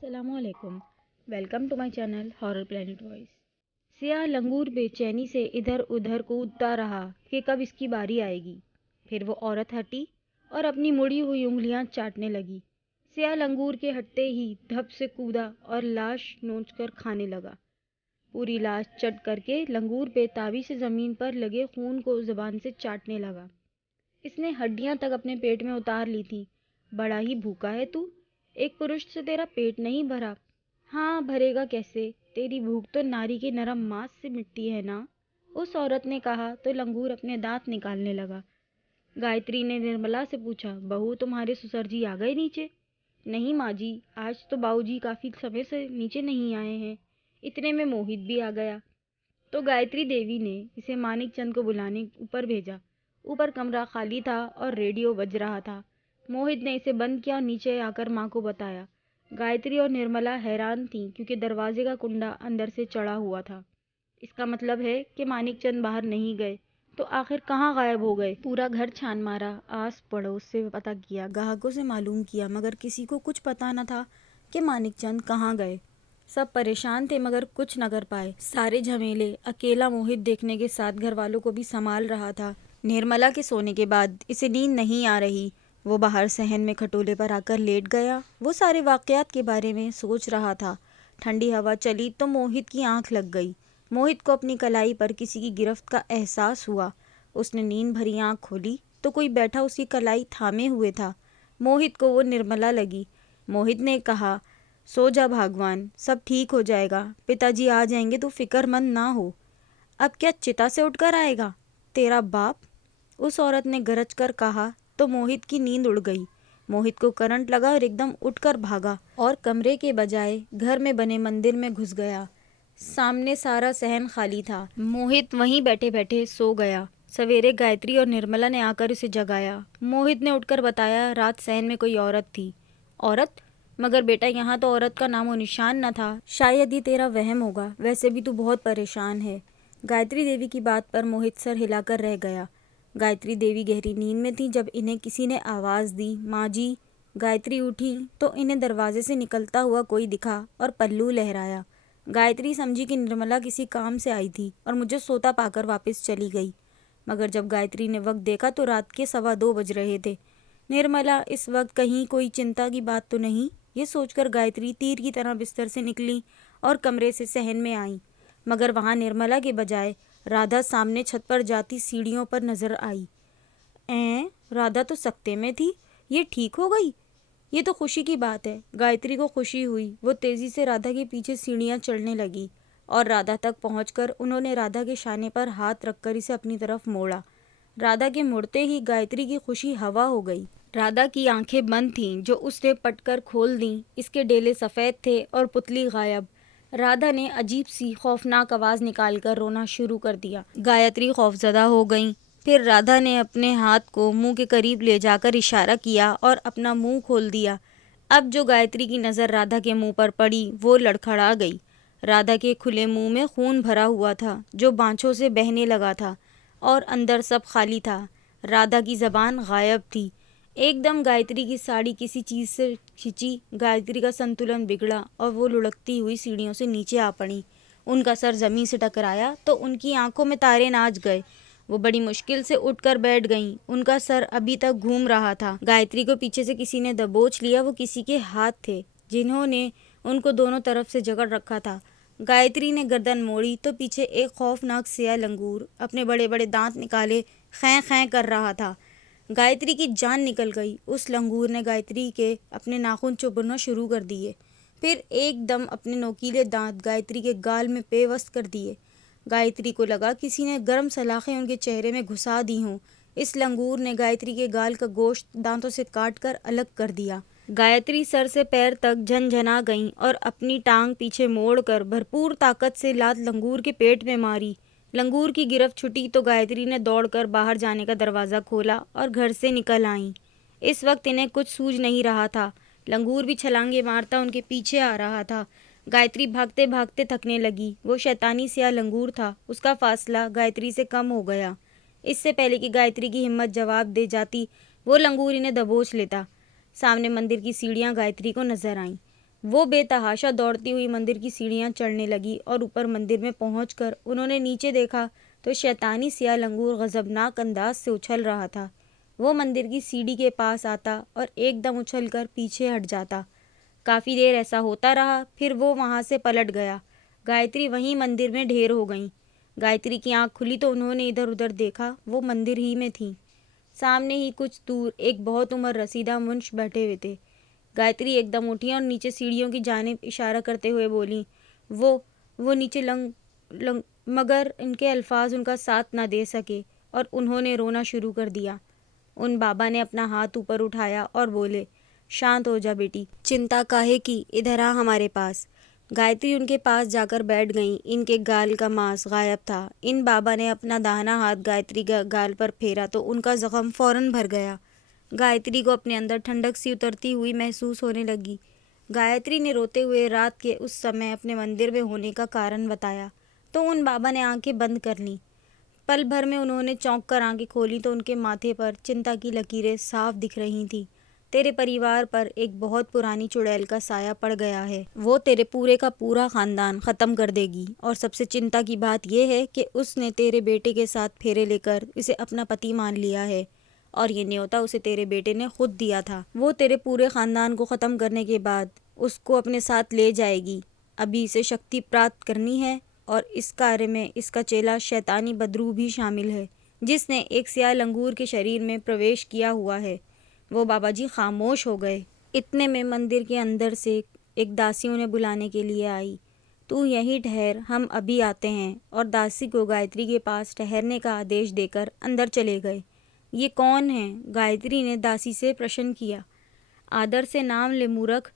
अस्सलामुअलैकुम। Welcome to my channel horror planet voice. सियाह लंगूर बेचैनी से इधर उधर कूदता रहा कि कब इसकी बारी आएगी। फिर वो औरत हटी और अपनी मुड़ी हुई उंगलियां चाटने लगी। सियाह लंगूर के हटते ही धप से कूदा और लाश नोचकर खाने लगा। पूरी लाश चट करके लंगूर बेताबी से जमीन पर लगे खून को जुबान से चाटने लगा। इसने हड्डियां तक अपने पेट में उतार ली थी। बड़ा ही भूखा है तू। एक पुरुष से तेरा पेट नहीं भरा। हाँ, भरेगा कैसे? तेरी भूख तो नारी के नरम मांस से मिटती है ना। उस औरत ने कहा तो लंगूर अपने दांत निकालने लगा। गायत्री ने निर्मला से पूछा, बहू तुम्हारे ससुर जी आ गए नीचे? नहीं माँ जी, आज तो बाबूजी काफी समय से नीचे नहीं आए हैं। इतने में मोहित भी आ गया। तो गायत्री देवी ने इसे मानिक चंद को बुलाने ऊपर भेजा। ऊपर कमरा खाली था और रेडियो बज रहा था। मोहित ने इसे बंद किया और नीचे आकर माँ को बताया। गायत्री और निर्मला हैरान थीं क्योंकि दरवाजे का कुंडा अंदर से चढ़ा हुआ था। इसका मतलब है कि मानिक चंद बाहर नहीं गए, तो आखिर कहाँ गायब हो गए? पूरा घर छान मारा, आस पड़ोस से पता किया, ग्राहकों से मालूम किया, मगर किसी को कुछ पता न था कि मानिक चंद कहाँ गए। सब परेशान थे मगर कुछ न कर पाए। सारे झमेले अकेला मोहित देखने के साथ घर वालों को भी संभाल रहा था। निर्मला के सोने के बाद इसे नींद नहीं आ रही। वो बाहर सहन में खटोले पर आकर लेट गया। वो सारे वाकयात के बारे में सोच रहा था। ठंडी हवा चली तो मोहित की आंख लग गई। मोहित को अपनी कलाई पर किसी की गिरफ्त का एहसास हुआ। उसने नींद भरी आंख खोली तो कोई बैठा उसकी कलाई थामे हुए था। मोहित को वो निर्मला लगी। मोहित ने कहा, सो जा भागवान, सब ठीक हो जाएगा। पिताजी आ जाएंगे तो फिक्रमंद ना हो। अब क्या चिता से उठकर आएगा तेरा बाप? उस औरत ने गरज कर कहा तो मोहित की नींद उड़ गई। मोहित को करंट लगा और एकदम उठकर भागा और कमरे के बजाय घर में बने मंदिर में घुस गया। सामने सारा सहन खाली था। मोहित वहीं बैठे बैठे सो गया। सवेरे गायत्री और निर्मला ने आकर उसे जगाया। मोहित ने उठकर बताया, रात सहन में कोई औरत थी। औरत? मगर बेटा, यहाँ तो औरत का नामो निशान न था। शायद ये तेरा वहम होगा, वैसे भी तू बहुत परेशान है। गायत्री देवी की बात पर मोहित सर हिलाकर रह गया। गायत्री देवी गहरी नींद में थी जब इन्हें किसी ने आवाज़ दी, माँ जी। गायत्री उठी तो इन्हें दरवाजे से निकलता हुआ कोई दिखा और पल्लू लहराया। गायत्री समझी कि निर्मला किसी काम से आई थी और मुझे सोता पाकर वापस चली गई। मगर जब गायत्री ने वक्त देखा तो रात के 2:15 बज रहे थे। निर्मला इस वक्त कहीं कोई चिंता की बात तो नहीं, ये सोचकर गायत्री तीर की तरह बिस्तर से निकली और कमरे से सहन में आई। मगर वहाँ निर्मला के बजाय राधा सामने छत पर जाती सीढ़ियों पर नजर आई। राधा तो सकते में थी, ये ठीक हो गई? ये तो खुशी की बात है। गायत्री को खुशी हुई। वो तेजी से राधा के पीछे सीढ़ियां चढ़ने लगी और राधा तक पहुंचकर उन्होंने राधा के शाने पर हाथ रखकर इसे अपनी तरफ मोड़ा। राधा के मुड़ते ही गायत्री की खुशी हवा हो गई। राधा की आंखें बंद थीं जो उसने पटकर खोल दी। इसके डेले सफ़ेद थे और पुतली गायब। राधा ने अजीब सी खौफनाक आवाज़ निकालकर रोना शुरू कर दिया। गायत्री खौफजदा हो गई। फिर राधा ने अपने हाथ को मुंह के करीब ले जाकर इशारा किया और अपना मुंह खोल दिया। अब जो गायत्री की नज़र राधा के मुंह पर पड़ी वो लड़खड़ा गई। राधा के खुले मुंह में खून भरा हुआ था जो बाँछों से बहने लगा था और अंदर सब खाली था। राधा की ज़बान गायब थी। एकदम गायत्री की साड़ी किसी चीज़ से खिंची। गायत्री का संतुलन बिगड़ा और वो लुढ़कती हुई सीढ़ियों से नीचे आ पड़ी। उनका सर ज़मीन से टकराया तो उनकी आंखों में तारे नाच गए। वो बड़ी मुश्किल से उठकर बैठ गईं। उनका सर अभी तक घूम रहा था। गायत्री को पीछे से किसी ने दबोच लिया। वो किसी के हाथ थे जिन्होंने उनको दोनों तरफ से जकड़ रखा था। गायत्री ने गर्दन मोड़ी तो पीछे एक खौफनाक सियाह लंगूर अपने बड़े बड़े दांत निकाले खैं खैं कर रहा था। गायत्री की जान निकल गई। उस लंगूर ने गायत्री के अपने नाखून चुभना शुरू कर दिए। फिर एकदम अपने नोकीले दांत गायत्री के गाल में पेवस्त कर दिए। गायत्री को लगा किसी ने गर्म सलाखें उनके चेहरे में घुसा दी हों। इस लंगूर ने गायत्री के गाल का गोश्त दांतों से काटकर अलग कर दिया। गायत्री सर से पैर तक झनझना गईं और अपनी टांग पीछे मोड़कर भरपूर ताकत से लात लंगूर के पेट में मारी। लंगूर की गिरफ्त छुटी तो गायत्री ने दौड़कर बाहर जाने का दरवाज़ा खोला और घर से निकल आईं। इस वक्त इन्हें कुछ सूझ नहीं रहा था। लंगूर भी छलांगे मारता उनके पीछे आ रहा था। गायत्री भागते भागते थकने लगी। वो शैतानी सियाह लंगूर था, उसका फासला गायत्री से कम हो गया। इससे पहले कि गायत्री की हिम्मत जवाब दे जाती, वो लंगूर इन्हें दबोच लेता। सामने मंदिर की सीढ़ियाँ गायत्री को नजर आईं। वो बेतहाशा दौड़ती हुई मंदिर की सीढ़ियां चढ़ने लगी और ऊपर मंदिर में पहुंचकर उन्होंने नीचे देखा तो शैतानी सिया लंगूर गजबनाक अंदाज से उछल रहा था। वो मंदिर की सीढ़ी के पास आता और एकदम उछलकर पीछे हट जाता। काफ़ी देर ऐसा होता रहा, फिर वो वहाँ से पलट गया। गायत्री वहीं मंदिर में ढेर हो गई। गायत्री की आंख खुली तो उन्होंने इधर उधर देखा, वो मंदिर ही में थी। सामने ही कुछ दूर एक बहुत उम्र रसीदा मुंश बैठे हुए थे। गायत्री एकदम उठी और नीचे सीढ़ियों की जानिब इशारा करते हुए बोली, वो नीचे लंग लंग मगर इनके अल्फाज उनका साथ न दे सके और उन्होंने रोना शुरू कर दिया। उन बाबा ने अपना हाथ ऊपर उठाया और बोले, शांत हो जा बेटी, चिंता काहे की, इधर आ हमारे पास। गायत्री उनके पास जाकर बैठ गई। इनके गाल का मांस गायब था। इन बाबा ने अपना दाहिना हाथ गायत्री के गाल पर फेरा तो उनका जख्म फौरन भर गया। गायत्री को अपने अंदर ठंडक सी उतरती हुई महसूस होने लगी। गायत्री ने रोते हुए रात के उस समय अपने मंदिर में होने का कारण बताया तो उन बाबा ने आंखें बंद कर लीं। पल भर में उन्होंने चौंक कर आंखें खोली तो उनके माथे पर चिंता की लकीरें साफ दिख रही थीं। तेरे परिवार पर एक बहुत पुरानी चुड़ैल का साया पड़ गया है। वो तेरे पूरे का पूरा खानदान ख़त्म कर देगी और सबसे चिंता की बात यह है कि उसने तेरे बेटे के साथ फेरे लेकर इसे अपना पति मान लिया है और ये न्योता उसे तेरे बेटे ने खुद दिया था। वो तेरे पूरे खानदान को ख़त्म करने के बाद उसको अपने साथ ले जाएगी। अभी इसे शक्ति प्राप्त करनी है और इस कार्य में इसका चेला शैतानी बदरू भी शामिल है, जिसने एक सियाह लंगूर के शरीर में प्रवेश किया हुआ है। वो बाबा जी खामोश हो गए। इतने में मंदिर के अंदर से एक दासी उन्हें बुलाने के लिए आई। तू यहीं ठहर, हम अभी आते हैं। और दासी को गायत्री के पास ठहरने का आदेश देकर अंदर चले गए। ये कौन है? गायत्री ने दासी से प्रश्न किया। आदर से नाम ले मूर्ख,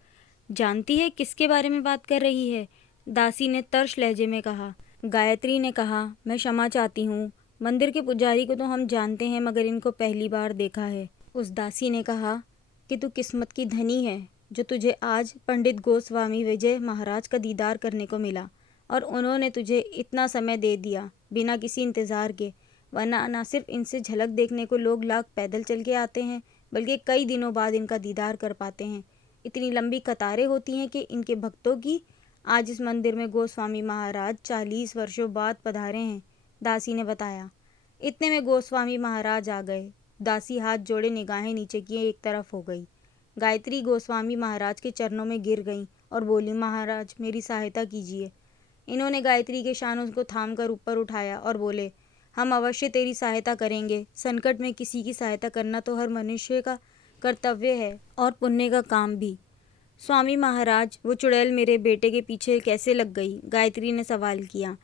जानती है किसके बारे में बात कर रही है? दासी ने तर्श लहजे में कहा। गायत्री ने कहा, मैं क्षमा चाहती हूँ, मंदिर के पुजारी को तो हम जानते हैं मगर इनको पहली बार देखा है। उस दासी ने कहा कि तू किस्मत की धनी है जो तुझे आज पंडित गोस्वामी विजय महाराज का दीदार करने को मिला और उन्होंने तुझे इतना समय दे दिया बिना किसी इंतज़ार के, वरना न सिर्फ इनसे झलक देखने को लोग लाख पैदल चल के आते हैं बल्कि कई दिनों बाद इनका दीदार कर पाते हैं। इतनी लंबी कतारें होती हैं कि इनके भक्तों की। आज इस मंदिर में गोस्वामी महाराज 40 वर्षों बाद पधारे हैं, दासी ने बताया। इतने में गोस्वामी महाराज आ गए। दासी हाथ जोड़े निगाहें नीचे किए एक तरफ हो गई। गायत्री गोस्वामी महाराज के चरणों में गिर गई और बोली, महाराज मेरी सहायता कीजिए। इन्होंने गायत्री के शानों को थामकर ऊपर उठाया और बोले, हम अवश्य तेरी सहायता करेंगे। संकट में किसी की सहायता करना तो हर मनुष्य का कर्तव्य है और पुण्य का काम भी। स्वामी महाराज, वो चुड़ैल मेरे बेटे के पीछे कैसे लग गई? गायत्री ने सवाल किया।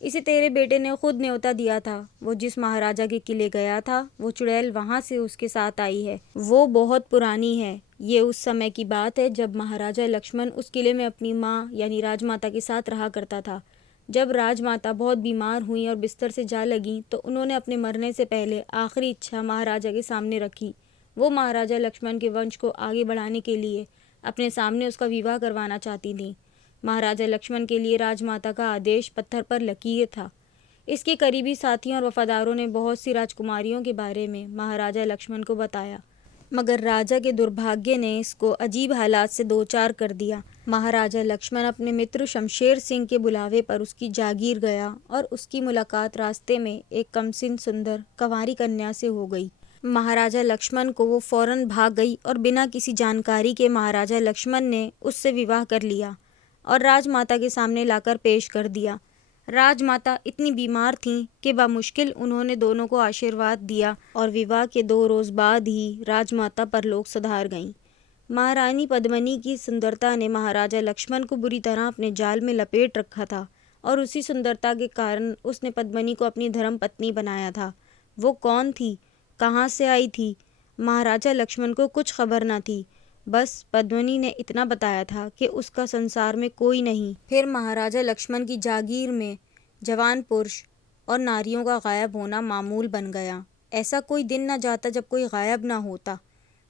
इसे तेरे बेटे ने खुद न्योता दिया था। वो जिस महाराजा के किले गया था वो चुड़ैल वहाँ से उसके साथ आई है। वो बहुत पुरानी है। ये उस समय की बात है जब महाराजा लक्ष्मण उस किले में अपनी माँ यानी राजमाता के साथ रहा करता था। जब राजमाता बहुत बीमार हुई और बिस्तर से जा लगी तो उन्होंने अपने मरने से पहले आखिरी इच्छा महाराजा के सामने रखी। वो महाराजा लक्ष्मण के वंश को आगे बढ़ाने के लिए अपने सामने उसका विवाह करवाना चाहती थी। महाराजा लक्ष्मण के लिए राजमाता का आदेश पत्थर पर लकीर था। इसके करीबी साथियों और वफादारों ने बहुत सी राजकुमारियों के बारे में महाराजा लक्ष्मण को बताया, मगर राजा के दुर्भाग्य ने इसको अजीब हालात से दो चार कर दिया। महाराजा लक्ष्मण अपने मित्र शमशेर सिंह के बुलावे पर उसकी जागीर गया और उसकी मुलाकात रास्ते में एक कमसिन सुंदर कंवारी कन्या से हो गई। महाराजा लक्ष्मण को वो फौरन भाग गई और बिना किसी जानकारी के महाराजा लक्ष्मण ने उससे विवाह कर लिया और राजमाता के सामने लाकर पेश कर दिया। राजमाता इतनी बीमार थीं कि बामुश्किल उन्होंने दोनों को आशीर्वाद दिया और विवाह के 2 रोज़ बाद ही राजमाता परलोक सुधार गईं। महारानी पद्मिनी की सुंदरता ने महाराजा लक्ष्मण को बुरी तरह अपने जाल में लपेट रखा था और उसी सुंदरता के कारण उसने पद्मिनी को अपनी धर्म पत्नी बनाया था। वो कौन थी, कहाँ से आई थी, महाराजा लक्ष्मण को कुछ खबर न थी। बस पद्मिनी ने इतना बताया था कि उसका संसार में कोई नहीं। फिर महाराजा लक्ष्मण की जागीर में जवान पुरुष और नारियों का गायब होना मामूल बन गया। ऐसा कोई दिन न जाता जब कोई गायब न होता।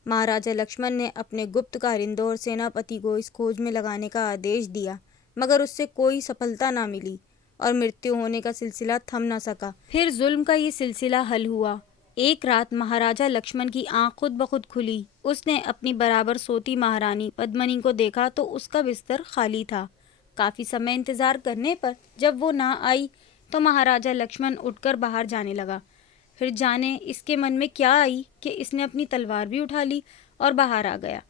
महाराजा लक्ष्मण ने अपने गुप्त कारिंदों और सेनापति को इस खोज में लगाने का आदेश दिया, मगर उससे कोई सफलता न मिली और मृत्यु होने का सिलसिला थम न सका। फिर जुल्म का ये सिलसिला हल हुआ। एक रात महाराजा लक्ष्मण की आंख खुद ब खुद खुली। उसने अपनी बराबर सोती महारानी पद्मिनी को देखा तो उसका बिस्तर खाली था। काफी समय इंतजार करने पर जब वो ना आई तो महाराजा लक्ष्मण उठकर बाहर जाने लगा। फिर जाने इसके मन में क्या आई कि इसने अपनी तलवार भी उठा ली और बाहर आ गया।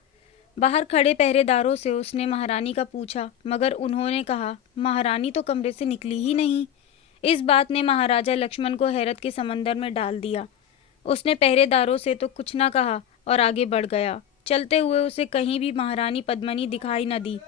बाहर खड़े पहरेदारों से उसने महारानी का पूछा, मगर उन्होंने कहा महारानी तो कमरे से निकली ही नहीं। इस बात ने महाराजा लक्ष्मण को हैरत के समंदर में डाल दिया। उसने पहरेदारों से तो कुछ न कहा और आगे बढ़ गया। चलते हुए उसे कहीं भी महारानी पद्मिनी दिखाई न दी।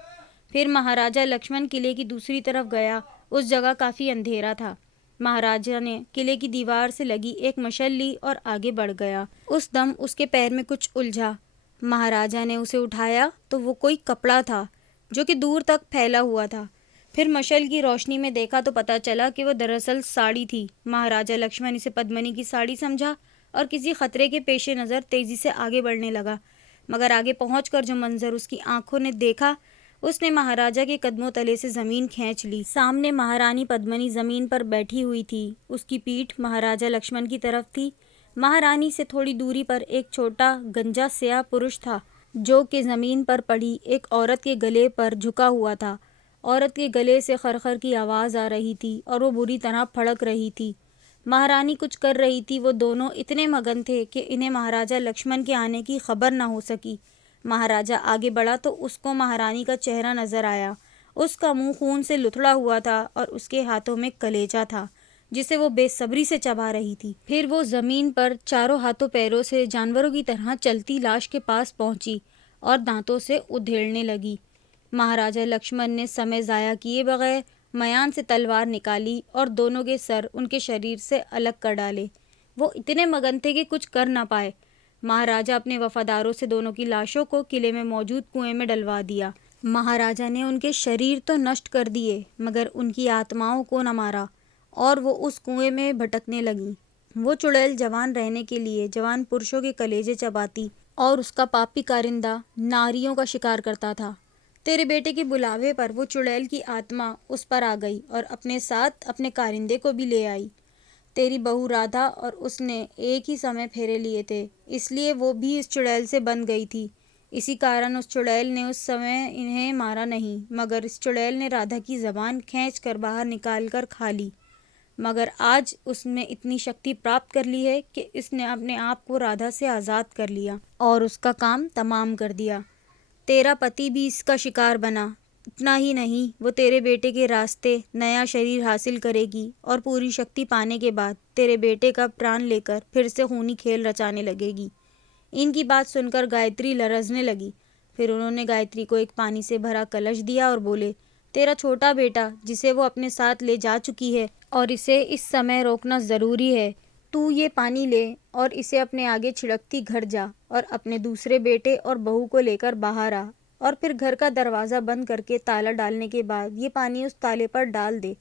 फिर महाराजा लक्ष्मण किले की दूसरी तरफ गया। उस जगह काफी अंधेरा था। महाराजा ने किले की दीवार से लगी एक मशल ली और आगे बढ़ गया। उस दम उसके पैर में कुछ उलझा। महाराजा ने उसे उठाया तो वो कोई कपड़ा था जो कि दूर तक फैला हुआ था। फिर मशल की रोशनी में देखा तो पता चला कि वो दरअसल साड़ी थी। महाराजा लक्ष्मण इसे पद्मिनी की साड़ी समझा और किसी खतरे के पेशे नज़र तेजी से आगे बढ़ने लगा। मगर आगे पहुंचकर जो मंजर उसकी आंखों ने देखा उसने महाराजा के कदमों तले से जमीन खींच ली। सामने महारानी पद्मिनी जमीन पर बैठी हुई थी। उसकी पीठ महाराजा लक्ष्मण की तरफ थी। महारानी से थोड़ी दूरी पर एक छोटा गंजा स्याह पुरुष था जो कि जमीन पर पड़ी एक औरत के गले पर झुका हुआ था। औरत के गले से खरखर की आवाज़ आ रही थी और वो बुरी तरह फड़क रही थी। महारानी कुछ कर रही थी। वो दोनों इतने मगन थे कि इन्हें महाराजा लक्ष्मण के आने की खबर न हो सकी। महाराजा आगे बढ़ा तो उसको महारानी का चेहरा नजर आया। उसका मुंह खून से लुथड़ा हुआ था और उसके हाथों में कलेजा था जिसे वो बेसब्री से चबा रही थी। फिर वो जमीन पर चारों हाथों पैरों से जानवरों की तरह चलती लाश के पास पहुंची और दांतों से उधेड़ने लगी। महाराजा लक्ष्मण ने समय जाया किए बगैर मयान से तलवार निकाली और दोनों के सर उनके शरीर से अलग कर डाले। वो इतने मगन थे कि कुछ कर ना पाए। महाराजा अपने वफादारों से दोनों की लाशों को किले में मौजूद कुएं में डलवा दिया। महाराजा ने उनके शरीर तो नष्ट कर दिए मगर उनकी आत्माओं को न मारा और वो उस कुएं में भटकने लगी। वो चुड़ैल जवान रहने के लिए जवान पुरुषों के कलेजे चबाती और उसका पापी कारिंदा नारियों का शिकार करता था। तेरे बेटे के बुलावे पर वो चुड़ैल की आत्मा उस पर आ गई और अपने साथ अपने कारिंदे को भी ले आई। तेरी बहू राधा और उसने एक ही समय फेरे लिए थे, इसलिए वो भी इस चुड़ैल से बंध गई थी। इसी कारण उस चुड़ैल ने उस समय इन्हें मारा नहीं, मगर इस चुड़ैल ने राधा की जबान खींच कर बाहर निकाल कर खा ली। मगर आज उसने इतनी शक्ति प्राप्त कर ली है कि इसने अपने आप को राधा से आज़ाद कर लिया और उसका काम तमाम कर दिया। तेरा पति भी इसका शिकार बना। इतना ही नहीं, वो तेरे बेटे के रास्ते नया शरीर हासिल करेगी और पूरी शक्ति पाने के बाद तेरे बेटे का प्राण लेकर फिर से खूनी खेल रचाने लगेगी। इनकी बात सुनकर गायत्री लरजने लगी। फिर उन्होंने गायत्री को एक पानी से भरा कलश दिया और बोले, तेरा छोटा बेटा जिसे वो अपने साथ ले जा चुकी है और इसे इस समय रोकना ज़रूरी है। तू ये पानी ले और इसे अपने आगे छिड़कती घर जा और अपने दूसरे बेटे और बहू को लेकर बाहर आ और फिर घर का दरवाज़ा बंद करके ताला डालने के बाद ये पानी उस ताले पर डाल दे।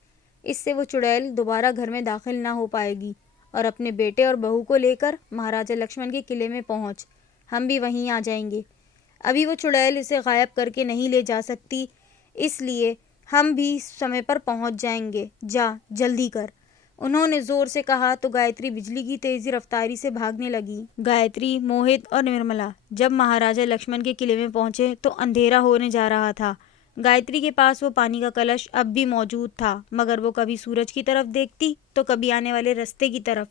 इससे वो चुड़ैल दोबारा घर में दाखिल ना हो पाएगी और अपने बेटे और बहू को लेकर महाराजा लक्ष्मण के किले में पहुंच। हम भी वहीं आ जाएंगे। अभी वो चुड़ैल इसे गायब करके नहीं ले जा सकती, इसलिए हम भी समय पर पहुंच जाएंगे। जा जल्दी कर। उन्होंने जोर से कहा तो गायत्री बिजली की तेजी रफ्तारी से भागने लगी। गायत्री, मोहित और निर्मला जब महाराजा लक्ष्मण के किले में पहुंचे तो अंधेरा होने जा रहा था। गायत्री के पास वो पानी का कलश अब भी मौजूद था, मगर वो कभी सूरज की तरफ देखती तो कभी आने वाले रास्ते की तरफ।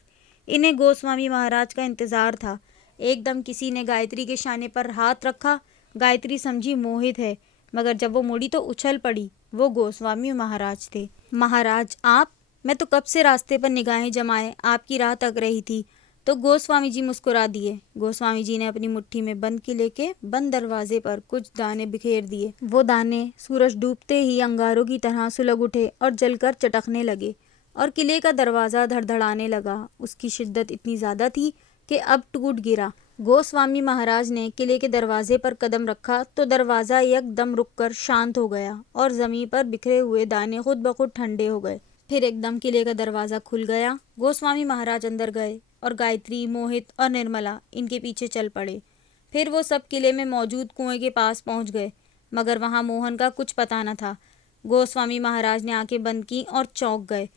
इन्हें गोस्वामी महाराज का इंतजार था। एकदम किसी ने गायत्री के शाने पर हाथ रखा। गायत्री समझी मोहित है, मगर जब वो मुड़ी तो उछल पड़ी। वो गोस्वामी महाराज थे। महाराज आप? मैं तो कब से रास्ते पर निगाहें जमाए आपकी राह तक रही थी। तो गोस्वामी जी मुस्कुरा दिए। गोस्वामी जी ने अपनी मुट्ठी में बंद किले के बंद दरवाजे पर कुछ दाने बिखेर दिए। वो दाने सूरज डूबते ही अंगारों की तरह सुलग उठे और जलकर चटकने लगे और किले का दरवाज़ा धड़धड़ाने लगा। उसकी शिद्दत इतनी ज़्यादा थी कि अब टूट गिरा। गोस्वामी महाराज ने किले के दरवाजे पर कदम रखा तो दरवाज़ा एकदम रुककर शांत हो गया और ज़मीन पर बिखरे हुए दाने खुद ब खुद ठंडे हो गए। फिर एकदम किले का दरवाज़ा खुल गया। गोस्वामी महाराज अंदर गए और गायत्री, मोहित और निर्मला इनके पीछे चल पड़े। फिर वो सब किले में मौजूद कुएं के पास पहुंच गए, मगर वहां मोहन का कुछ पता न था। गोस्वामी महाराज ने आंखें बंद की और चौंक गए।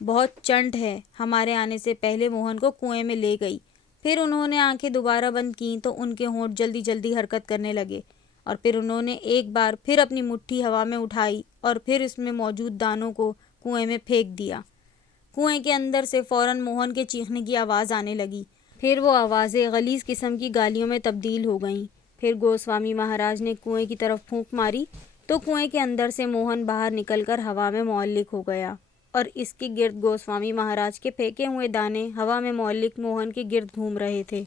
बहुत चंट है, हमारे आने से पहले मोहन को कुएं में ले गई। फिर उन्होंने आंखें दोबारा बंद की तो उनके होंठ जल्दी जल्दी हरकत करने लगे और फिर उन्होंने एक बार फिर अपनी मुट्ठी हवा में उठाई और फिर इसमें मौजूद दानों को कुएं में फेंक दिया। कुएं के अंदर से फौरन मोहन के चीखने की आवाज़ आने लगी। फिर वो आवाज़ें गलीज़ किस्म की गालियों में तब्दील हो गईं। फिर गोस्वामी महाराज ने कुएं की तरफ फूंक मारी तो कुएं के अंदर से मोहन बाहर निकलकर हवा में मुअल्लिक हो गया और इसके गिर्द गोस्वामी महाराज के फेंके हुए दाने हवा में मुअल्लिक मोहन के गिर्द घूम रहे थे।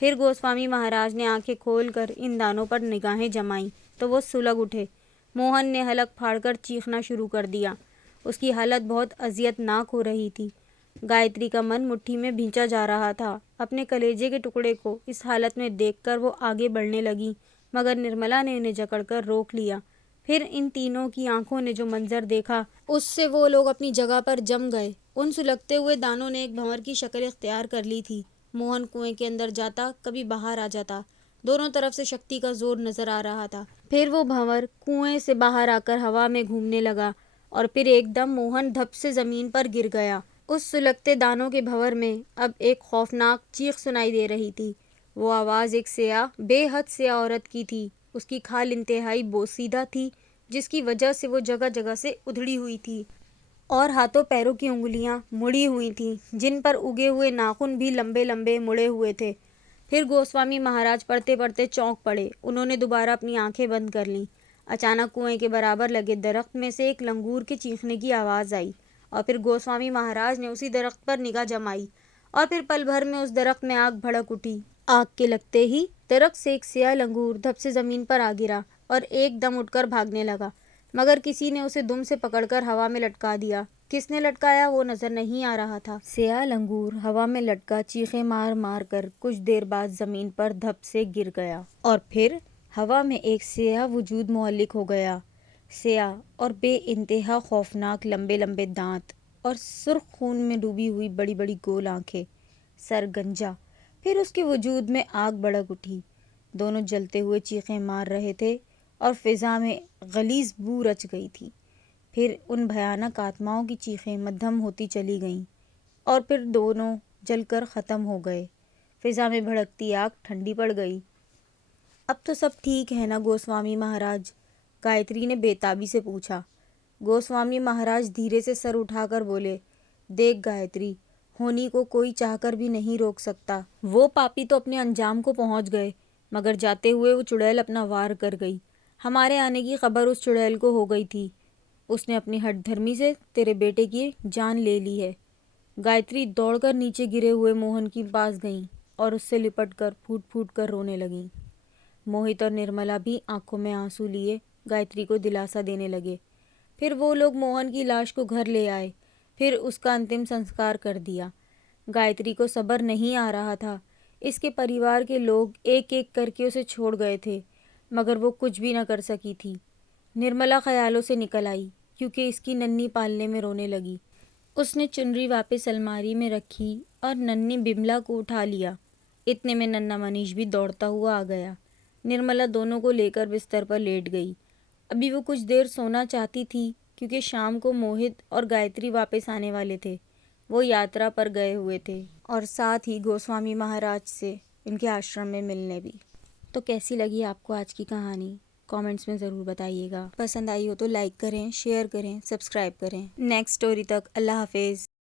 फिर गोस्वामी महाराज ने आंखें खोलकर इन दानों पर निगाहें जमाईं तो वो सुलग उठे। मोहन ने हलक फाड़कर चीखना शुरू कर दिया। उसकी हालत बहुत अजियतनाक हो रही थी। गायत्री का मन मुट्ठी में भींचा जा रहा था। अपने कलेजे के टुकड़े को इस हालत में देखकर वो आगे बढ़ने लगी, मगर निर्मला ने उन्हें जकड़कर रोक लिया। फिर इन तीनों की आंखों ने जो मंजर देखा उससे वो लोग अपनी जगह पर जम गए। उन सुलगते हुए दानों ने एक भंवर की शक्ल इख्तियार कर ली थी। मोहन कुएं के अंदर जाता, कभी बाहर आ जाता। दोनों तरफ से शक्ति का जोर नजर आ रहा था। फिर वो भंवर कुएं से बाहर आकर हवा में घूमने लगा और फिर एकदम मोहन धप से जमीन पर गिर गया। उस सुलगते दानों के भंवर में अब एक खौफनाक चीख सुनाई दे रही थी। वो आवाज़ एक स्याह, बेहद स्याह औरत की थी। उसकी खाल इंतहाई बोसीदा थी, जिसकी वजह से वो जगह जगह से उधड़ी हुई थी और हाथों पैरों की उंगलियां मुड़ी हुई थीं, जिन पर उगे हुए नाखून भी लंबे लंबे मुड़े हुए थे। फिर गोस्वामी महाराज पढ़ते पढ़ते चौंक पड़े। उन्होंने दोबारा अपनी आंखें बंद कर लीं। अचानक कुएं के बराबर लगे दरख्त में से एक लंगूर के चीखने की आवाज़ आई और फिर गोस्वामी महाराज ने उसी दरख्त पर निगाह जमाई और फिर पल भर में उस दरख्त में आग भड़क उठी। आग के लगते ही दरख्त से एक स्याह लंगूर धप से ज़मीन पर आ गिरा और एकदम उठकर भागने लगा, मगर किसी ने उसे दुम से पकड़कर हवा में लटका दिया। किसने लटकाया वो नजर नहीं आ रहा था। स्याह लंगूर हवा में लटका चीखें मार मार कर कुछ देर बाद जमीन पर धप से गिर गया और फिर हवा में एक स्याह वजूद मुअल्लिक हो गया। स्याह और बेइंतहा खौफनाक लंबे लंबे दांत और सुर्ख खून में डूबी हुई बड़ी बड़ी गोल आंखें, सर गंजा। फिर उसके वजूद में आग भड़क उठी। दोनों जलते हुए चीखें मार रहे थे और फिजा में गलीज बू रच गई थी। फिर उन भयानक आत्माओं की चीखें मध्यम होती चली गईं और फिर दोनों जलकर ख़त्म हो गए। फिजा में भड़कती आग ठंडी पड़ गई। अब तो सब ठीक है ना गोस्वामी महाराज? गायत्री ने बेताबी से पूछा। गोस्वामी महाराज धीरे से सर उठाकर बोले, देख गायत्री, होनी को कोई चाहकर भी नहीं रोक सकता। वो पापी तो अपने अंजाम को पहुंच गए, मगर जाते हुए वो चुड़ैल अपना वार कर गई। हमारे आने की खबर उस चुड़ैल को हो गई थी। उसने अपनी हठधर्मी से तेरे बेटे की जान ले ली है। गायत्री दौड़कर नीचे गिरे हुए मोहन के पास गईं और उससे लिपटकर फूट फूट कर रोने लगीं। मोहित और निर्मला भी आंखों में आंसू लिए गायत्री को दिलासा देने लगे। फिर वो लोग मोहन की लाश को घर ले आए, फिर उसका अंतिम संस्कार कर दिया। गायत्री को सब्र नहीं आ रहा था। इसके परिवार के लोग एक एक करके उसे छोड़ गए थे, मगर वो कुछ भी न कर सकी थी। निर्मला ख्यालों से निकल आई क्योंकि इसकी नन्ही पालने में रोने लगी। उसने चुनरी वापस अलमारी में रखी और नन्ही बिमला को उठा लिया। इतने में नन्हा मनीष भी दौड़ता हुआ आ गया। निर्मला दोनों को लेकर बिस्तर पर लेट गई। अभी वो कुछ देर सोना चाहती थी क्योंकि शाम को मोहित और गायत्री वापस आने वाले थे। वो यात्रा पर गए हुए थे और साथ ही गोस्वामी महाराज से इनके आश्रम में मिलने भी। तो कैसी लगी आपको आज की कहानी? कमेंट्स में ज़रूर बताइएगा। पसंद आई हो तो लाइक करें, शेयर करें, सब्सक्राइब करें। नेक्स्ट स्टोरी तक अल्लाह हाफिज़।